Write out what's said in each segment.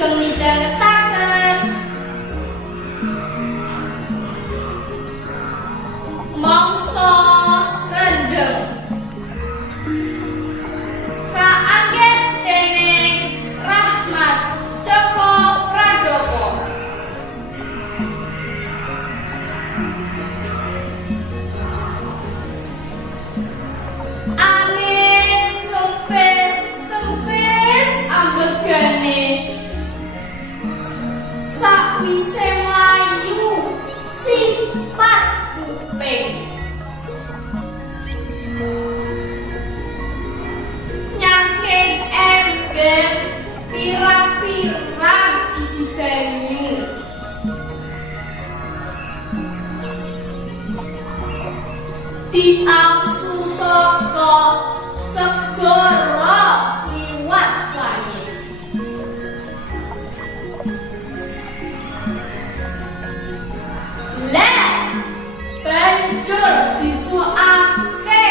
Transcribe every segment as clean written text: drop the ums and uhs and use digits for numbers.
sugeng midhangetaken mangsa rendhem kaangget dening rahmat Joko Pradopo. Kempes ambegane sakwise mlayu sifat kuping nyangking ember pirang-pirang isi banyu diangsu saka segara liwat langit. Lah banjur disuake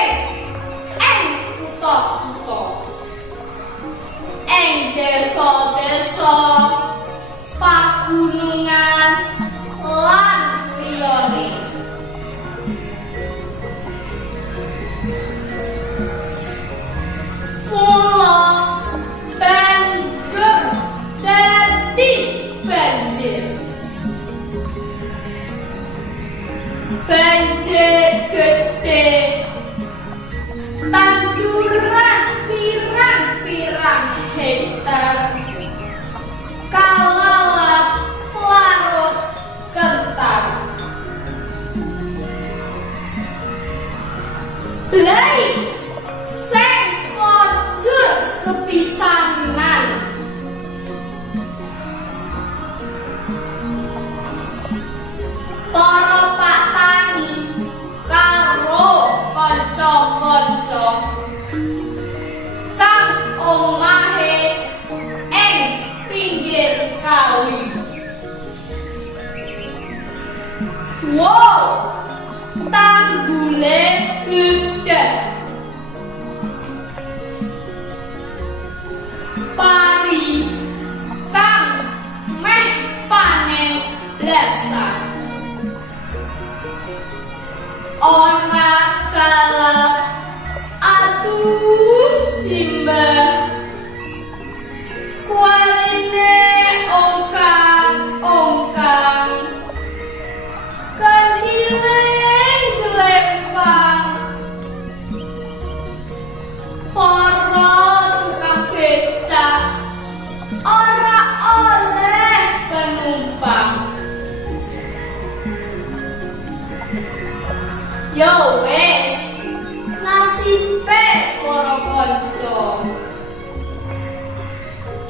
ing kutha-kutha, ing desa-desa, pagunungan lan liyane. Mula banjur dadi banjir. Banjir gede tanduran pirang-pirang hektar kalalap larut kentar. Blai sing kojur sepisanan para pak tani karo kanca-kanca kang omahe ing pinggir kali. Wow, tanggule bedah pari kang meh panen blasan ora kalah aduh simbah kualine ongkang-ongkang kandiling glempang para tukang becak ora oleh penumpang. Yo wes nasibe para kanca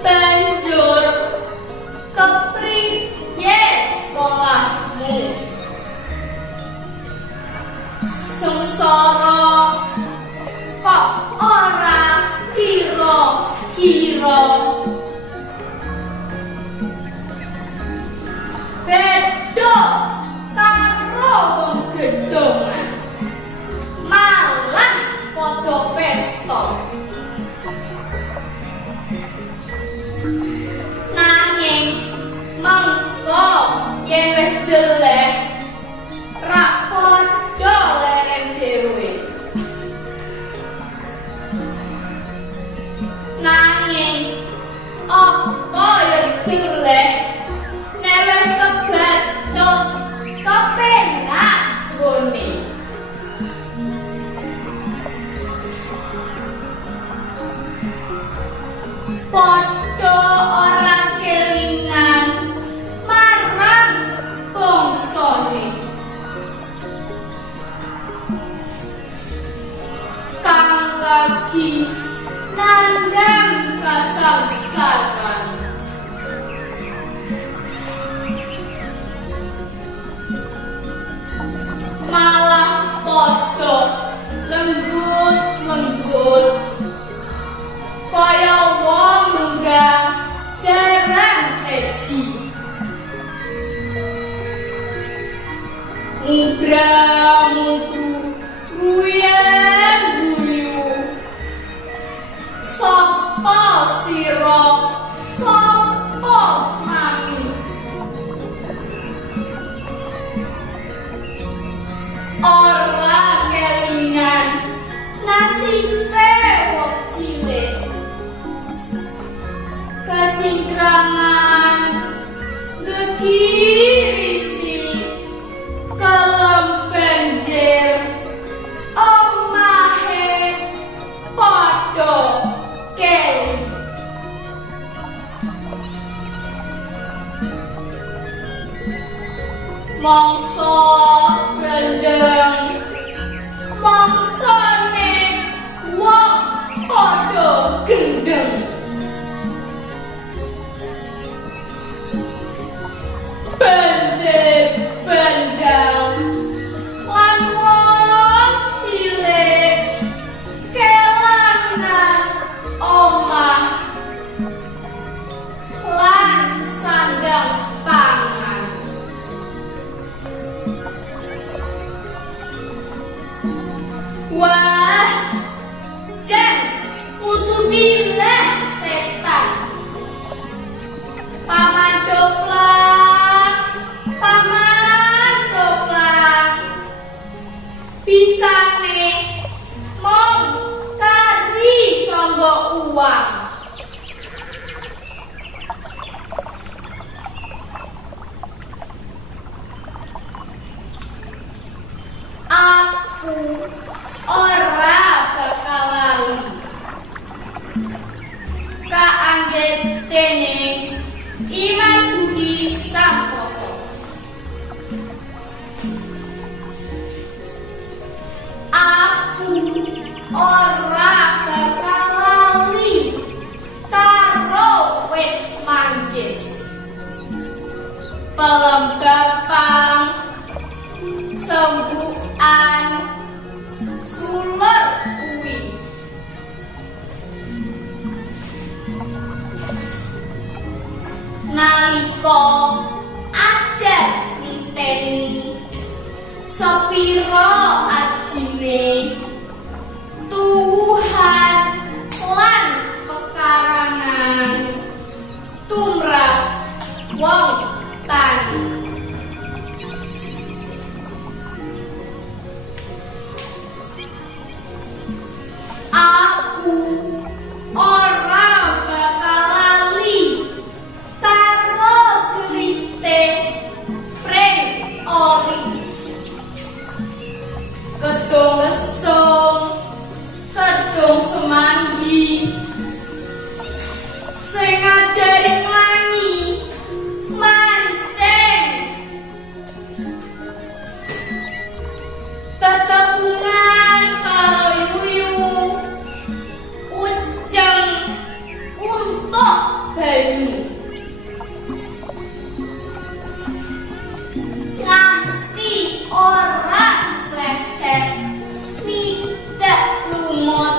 banjur kepriye polahmu sengsara kok ora kira-kira beda karo wong gedongan malah padha pesta. Nanging mengko yen wis jeleh rak padha leren dhewe. Nanging apa yang jeleh nek wis kebacut kepenak gone. Padha ora kelingan marang bangsane kang lagi nandang kasangsaran. Malah padha lembut-lembut kaya wong nunggang jaran eji. Mubramuku guyen-guyu sapa sira bisane mong kari sangga uang. Aku ora bakal lali kaangget dening iman budi santoso. Aku ora bakal lali karo wit manggis pelembapang sembuhan suler kuwi. Nalika aja niteni sepiro ajine tuwuhan lan pekarangan tumrap wong tani. Aku ora bakal lali karo gerite pring ori kedung lesung kedung semanggi sing ngajari nglangi mancing tetepungan karo yuyu uceng untuk banyu nganti ora pleset tidak lumut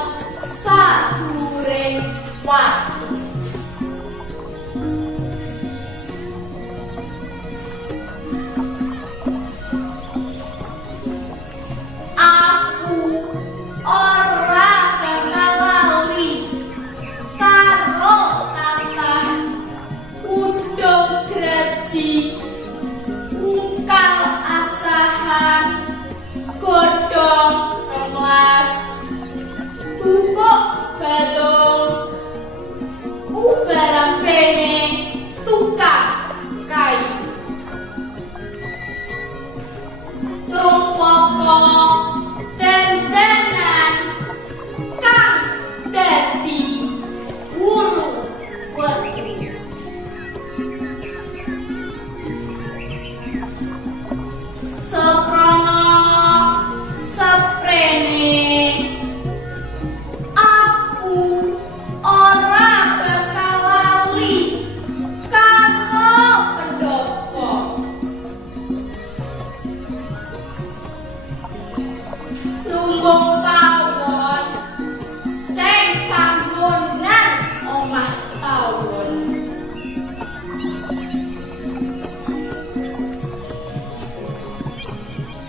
sadurung waktu. Aku ora bakal lali karo kathah udung graji ungkal asahan godhong ronglas bubuk balung ubaran bene tukang kayu ngrumpaka dandanan kang dadi wulu wetu. Seprono seprene aku ora bakal lali karo pendopo lumbung tawon sing kanggonan omah tawon.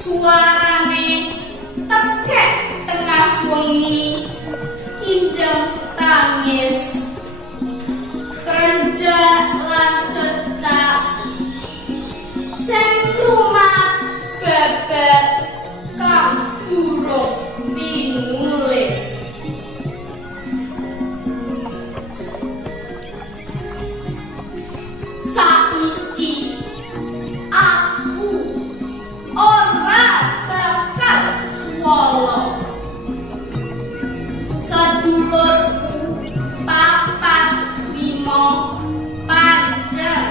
Suarane tekek tengah wengi kinjeng tangis kerenjak lan cecak sing rumat babat kang durung tinulis. Saiki aku ora bakal swala sedulurku papat lima pancen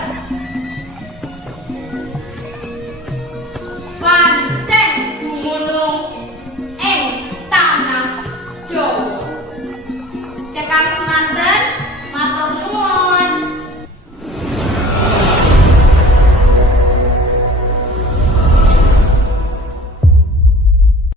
pancen dumunung ing tanah Jawa. Cekal semanten